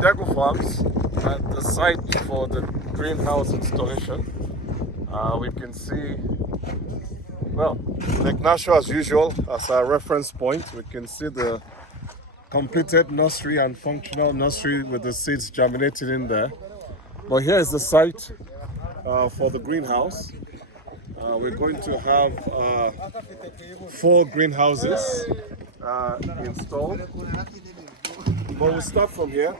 Degu Farms at the site for the greenhouse installation. We can see, well, Lake Nashua as usual as our reference point. We can see the completed nursery and functional nursery with the seeds germinating in there. But here is the site for the greenhouse. We're going to have 4 greenhouses installed. But we'll start from here.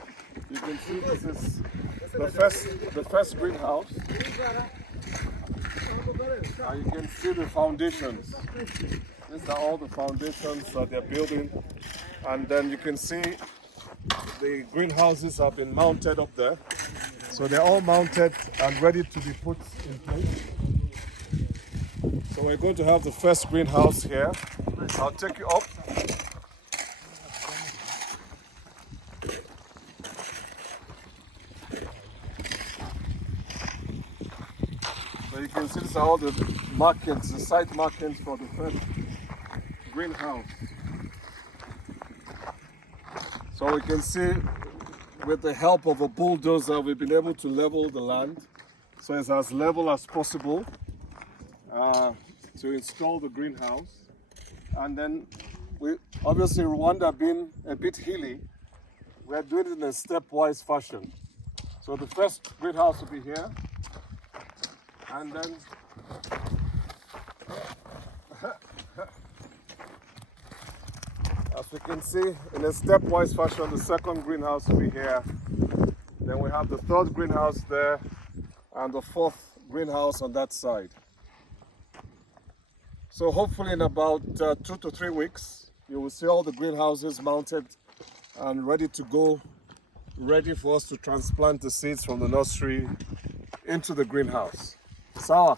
You can see this is the first greenhouse. And you can see the foundations. These are all the foundations that they're building. And then you can see the greenhouses have been mounted up there. So they're all mounted and ready to be put in place. So we're going to have the first greenhouse here. I'll take you up. So you can see these are all the markings, the site markings for the first greenhouse. So we can see with the help of a bulldozer we've been able to level the land so it's as level as possible to install the greenhouse. And then we obviously, Rwanda being a bit hilly, we're doing it in a stepwise fashion. So the first greenhouse will be here, and then as we can see, in a stepwise fashion, the second greenhouse will be here. Then we have the third greenhouse there, and the fourth greenhouse on that side. So hopefully in about 2 to 3 weeks, you will see all the greenhouses mounted and ready to go, ready for us to transplant the seeds from the nursery into the greenhouse. Sawa.